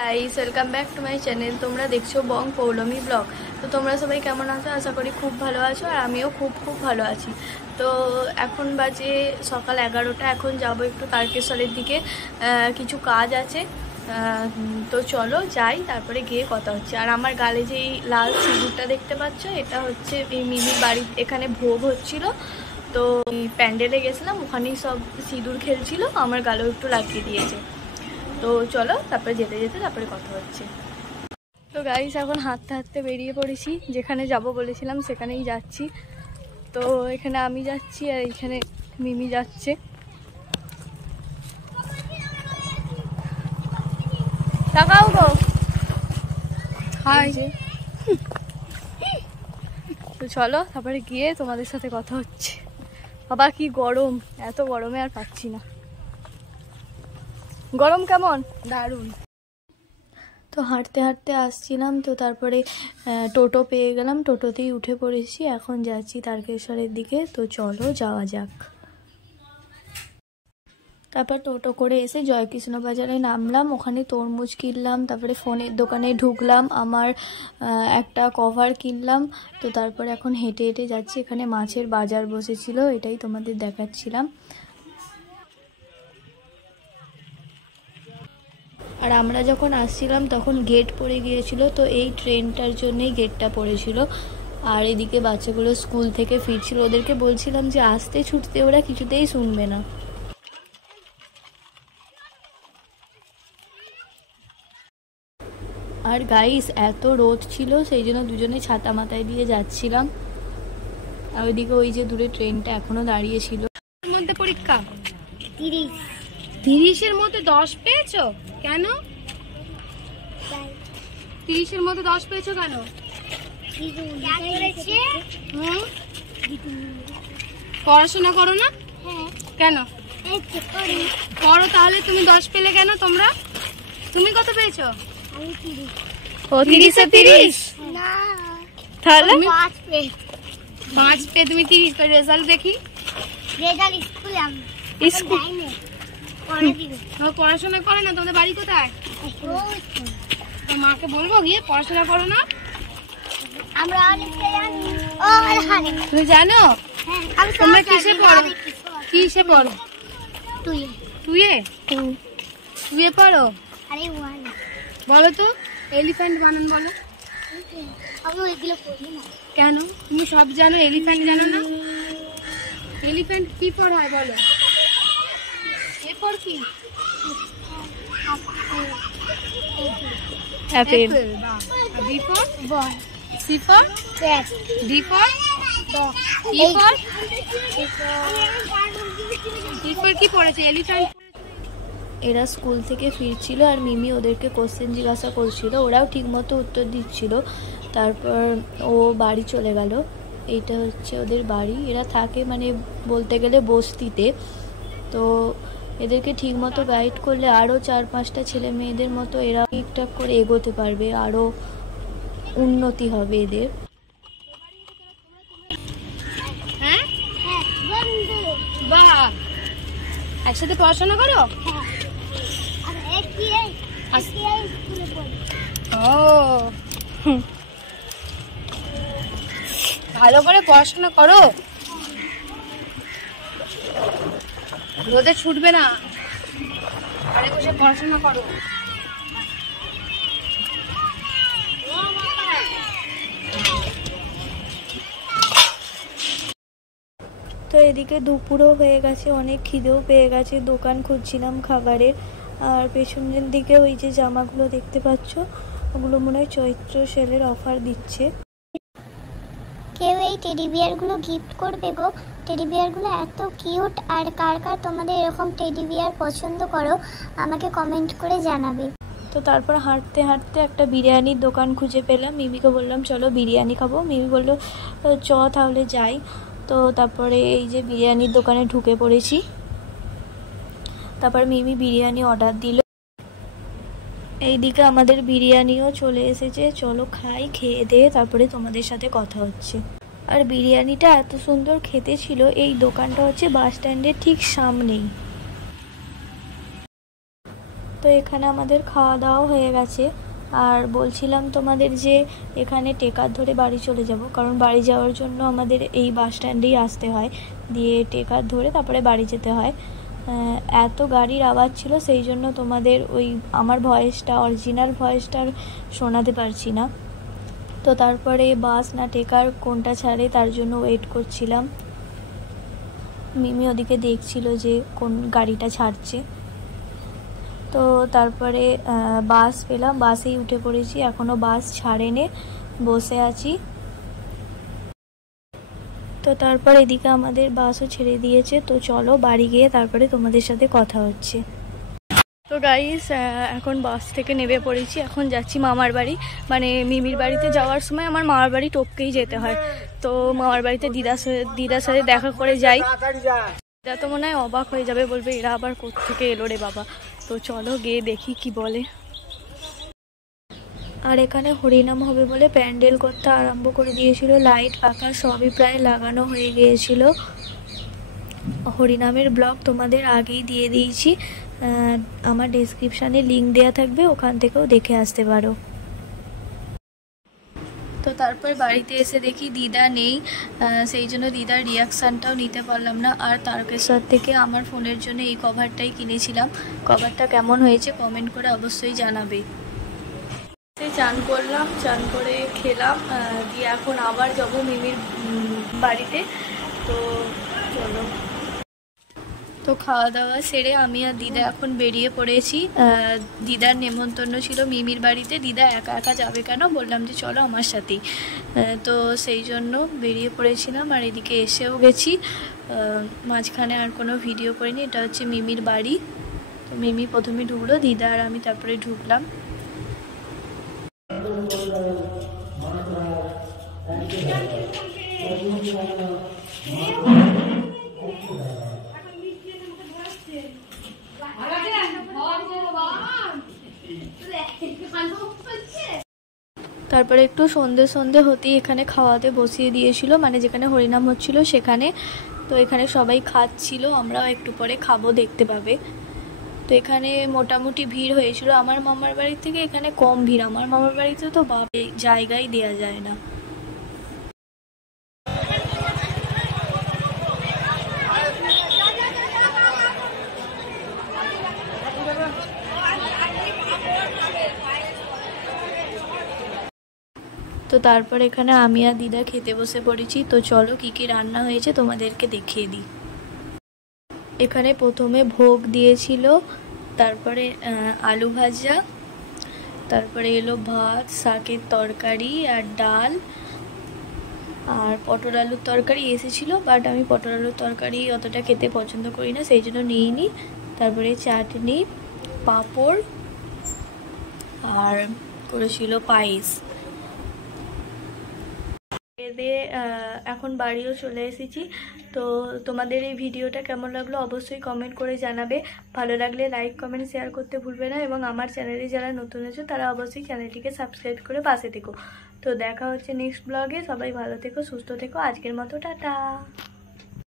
Guys welcome back to my channel. তোমরা দেখছো বং Poulami blog. তো তোমরা সবাই কেমন আছো? আশা করি খুব ভালো আছো, আর আমিও খুব ভালো আছি। তো এখন বাজে সকাল 11টা। এখন যাবো একটু তারকেশ্বরের দিকে, কিছু কাজ আছে। তো চলো যাই, তারপরে গিয়ে কথা হচ্ছে। আর আমার গালে যে এই লাল সিঁদুরটা দেখতে পাচ্ছ, এটা হচ্ছে এই মিমির বাড়ির এখানে ভোগ হচ্ছিল, তো প্যান্ডেলে গেছিলাম, ওখানেই সব সিঁদুর খেলছিল, আমার গালেও একটু লাগিয়ে দিয়েছে। তো চলো তারপরে যেতে যেতে তারপরে কথা হচ্ছে। তো গাইস এখন হাঁটতে হাঁটতে বেরিয়ে পড়েছি, যেখানে যাব বলেছিলাম সেখানেই যাচ্ছি। তো এখানে আমি যাচ্ছি আর এখানে মিমি যাচ্ছে। তাকাও গো, হাই। তো চলো তারপরে গিয়ে তোমাদের সাথে কথা হচ্ছে। বাবা কি গরম, এত গরমে আর পাচ্ছি না। গরম কেমন? দারুণ। তো হাঁটতে হাঁটতে আসছিলাম, তো তারপরে টোটো পেয়ে গেলাম, টোটোতেই উঠে পড়েছি। এখন যাচ্ছি তারকেশ্বরের দিকে, তো চলো যাওয়া যাক। তারপর টোটো করে এসে জয়কৃষ্ণ বাজারে নামলাম, ওখানে তরমুজ কিনলাম, তারপরে ফোনের দোকানে ঢুকলাম, আমার একটা কভার কিনলাম। তো তারপরে এখন হেঁটে হেঁটে যাচ্ছি, এখানে মাছের বাজার বসেছিল, এটাই তোমাদের দেখাচ্ছিলাম। আর আমরা যখন আসছিলাম তখন গেট পড়ে গিয়েছিল, তো এই ট্রেনটার জন্যই গেটটা পড়েছিল। আর এদিকে বাচ্চাগুলো স্কুল থেকে ফিরছিল, ওদেরকে বলছিলাম যে আসতে ছুটতে, ওরা কিছুতেই শুনবে না। আর গাইস এত রোদ ছিল, সেই জন্য দুজনে ছাতা মাথায় দিয়ে যাচ্ছিলাম। আর ওইদিকে ওই যে দূরে ট্রেনটা এখনো দাঁড়িয়ে ছিল। মধ্যে পরীক্ষা 30-এর মধ্যে 10 পেয়েছো কেন? 30-এর মধ্যে 10 পেয়েছো কেন? পড়াশোনা করো না? কেন পড়ো তাহলে? তুমি 10 পেলে কেন? তুমি কত পেয়েছো? ও 30-এ 30? তাহলে 5 পেয়ে তুমি 30 পেয়ে। রেজাল্ট দেখি। পড়াশোনা করে না? তোমাদের বাড়ি কোথায়? মাকে বলবো গিয়ে পড়াশোনা করো না। তুমি জানো তোমরা কিসে পড়ো? কিসে পড়ো? টুয়ে পড়ো? বলো তো এলিফ্যান্ট বানান বলো। কেন? তুমি সব জানো, এলিফ্যান্ট জানো না? এলিফ্যান্ট কি পর হয় বলো? এরপর কি? Apple. B for ball, C for cat, D for dog, E for কি পড়েছে? এলিফ্যান্ট। এরা স্কুল থেকে ফিরছিল আর মিমি ওদেরকে কোশ্চেন জিজ্ঞাসা করছিল, ওরাও ঠিকমতো উত্তর দিচ্ছিল। তারপর ও বাড়ি চলে গেল। এইটা হচ্ছে ওদের বাড়ি। এরা থাকে মানে বলতে গেলে বস্তিতে। তো এদেরকে ঠিকমতো গাইড করলে আরও 4-5টা ছেলে মেয়েদের মতো এরা ঠিকঠাক করে এগোতে পারবে, আরও উন্নতি হবে এদের। হ্যাঁ, বাহ, একসাথে পড়াশোনা করো? ও, ভালো করে পড়াশোনা করো, রোদে ছুটবে না, ঘরে বসে পড়াশোনা করো। তো এদিকে দুপুরও হয়ে গেছে, অনেক খিদেও পেয়ে গেছে, দোকান খুঁজছিলাম খাবারের। আর পেছনের দিকে ওই যে জামাগুলো দেখতে পাচ্ছ, ওগুলো মনে হয় চৈত্র সেলের অফার দিচ্ছে। কেউ এই টেডি বিয়ারগুলো গিফট করবে গো। টেডি বিয়ারগুলো এত কিউট। আর কার কার তোমাদের এরকম টেডি বিয়ার পছন্দ করো আমাকে কমেন্ট করে জানাবে। তো তারপর হাঁটতে হাঁটতে একটা বিরিয়ানির দোকান খুঁজে পেলাম, মিমিকে বললাম চলো বিরিয়ানি খাবো। মিমি বললো চ তাহলে যাই। তো তারপরে এই যে বিরিয়ানির দোকানে ঢুকে পড়েছি। তারপর মিমি বিরিয়ানি অর্ডার দিল। এইদিকে আমাদের বিরিয়ানিও চলে এসেছে, চলো খাই, খেয়ে দিয়ে তারপরে তোমাদের সাথে কথা হচ্ছে। আর বিরিয়ানিটা এত সুন্দর খেতে ছিল। এই দোকানটা হচ্ছে বাস স্ট্যান্ডের ঠিক সামনেই। তো এখানে আমাদের খাওয়া দাওয়া হয়ে গেছে। আর বলছিলাম তোমাদের যে এখানে টেকার ধরে বাড়ি চলে যাব, কারণ বাড়ি যাওয়ার জন্য আমাদের এই বাস স্ট্যান্ডেই আসতে হয়, দিয়ে টেকার ধরে তারপরে বাড়ি যেতে হয়। এত গাড়ির আওয়াজ ছিল, সেই জন্য তোমাদের ওই আমার ভয়েসটা, অরিজিনাল ভয়েসটা শোনাতে পারছি না। তো তারপরে বাস না টেকার কোনটা ছাড়ে তার জন্য ওয়েট করছিলাম। মিমি ওদিকে দেখছিল যে কোন গাড়িটা ছাড়ছে। তো তারপরে বাস পেলাম, বাসেই উঠে পড়েছি, এখনও বাস ছাড়েনি, বসে আছি। তো তারপর এদিকে আমাদের বাসও ছেড়ে দিয়েছে। তো চলো বাড়ি গিয়ে তারপরে তোমাদের সাথে কথা হচ্ছে। তো গাইস এখন বাস থেকে নেমে পড়েছি, এখন যাচ্ছি মামার বাড়ি। মানে মিমির বাড়িতে যাওয়ার সময় আমার মামার বাড়ি টপকেই যেতে হয়। তো মামার বাড়িতে দিদার সাথে দেখা করে যাই। দিদা তো মনে হয় অবাক হয়ে যাবে, বলবে এরা আবার কোত্থেকে এলো রে বাবা। তো চলো গিয়ে দেখি কি বলে। আর এখানে হরিনাম হবে বলে প্যান্ডেল করতে আরম্ভ করে দিয়েছিল, লাইট পাখা সবই প্রায় লাগানো হয়ে গিয়েছিল। হরিনামের ব্লগ তোমাদের আগেই দিয়ে দিয়েছি, আমার ডেসক্রিপশানে লিঙ্ক দেওয়া থাকবে, ওখান থেকেও দেখে আসতে পারো। তো তারপর বাড়িতে এসে দেখি দিদা নেই, সেই জন্য দিদার রিয়াকশানটাও নিতে পারলাম না। আর তারকেশ্বর থেকে আমার ফোনের জন্য এই কভারটাই কিনেছিলাম, কভারটা কেমন হয়েছে কমেন্ট করে অবশ্যই জানাবে। চান করলাম, চান করে খেলাম, দিয়ে এখন আবার যাবো মিমির বাড়িতে। তো চলো। তো খাওয়া দাওয়া সেরে আমি আর দিদা এখন বেরিয়ে পড়েছি। দিদার নেমন্তন্ন ছিল মিমির বাড়িতে, দিদা একা একা যাবে কেন, বললাম যে চলো আমার সাথেই। তো সেই জন্য বেরিয়ে পড়েছিলাম, আর এদিকে এসেও গেছি। মাঝখানে আর কোনো ভিডিও করিনি। এটা হচ্ছে মিমির বাড়ি। তো মিমি প্রথমে ঢুকলো, দিদা আর আমি তারপরে ঢুকলাম। তারপরে একটু সন্ধে হতেই এখানে খাওয়াতে বসিয়ে দিয়েছিল, মানে যেখানে হরিনাম হচ্ছিল সেখানে। তো এখানে সবাই খাচ্ছিল, আমরাও একটু পরে খাবো, দেখতে পাবে। তো এখানে মোটামুটি ভিড় হয়েছিল। আমার মামার বাড়ির থেকে এখানে কম ভিড়, আমার মামার বাড়িতে তো জায়গাই দেওয়া যায় না। তো তারপর এখানে আমি আর দিদা খেতে বসে পড়েছি। তো চলো কি কি রান্না হয়েছে তোমাদেরকে দেখিয়ে দিই। এখানে প্রথমে ভোগ দিয়েছিল, তারপরে আলু ভাজা, তারপরে এলো ভাত, শাকের তরকারি আর ডাল, আর পটল আলুর তরকারি এসেছিলো, বাট আমি পটল আলুর তরকারি অতটা খেতে পছন্দ করি না, সেই জন্য নিইনি। তারপরে চাটনি, পাঁপড় আর করেছিল পায়েস। এখন বাড়িও চলে এসেছি। তো তোমাদের এই ভিডিওটা কেমন লাগলো অবশ্যই কমেন্ট করে জানাবে। ভালো লাগলে লাইক কমেন্ট শেয়ার করতে ভুলবে না, এবং আমার চ্যানেলে যারা নতুন আছো তারা অবশ্যই চ্যানেলটিকে সাবস্ক্রাইব করে পাশে থেকো। তো দেখা হচ্ছে নেক্সট ব্লগে। সবাই ভালো থেকো, সুস্থ থেকো। আজকের মতো টাটা।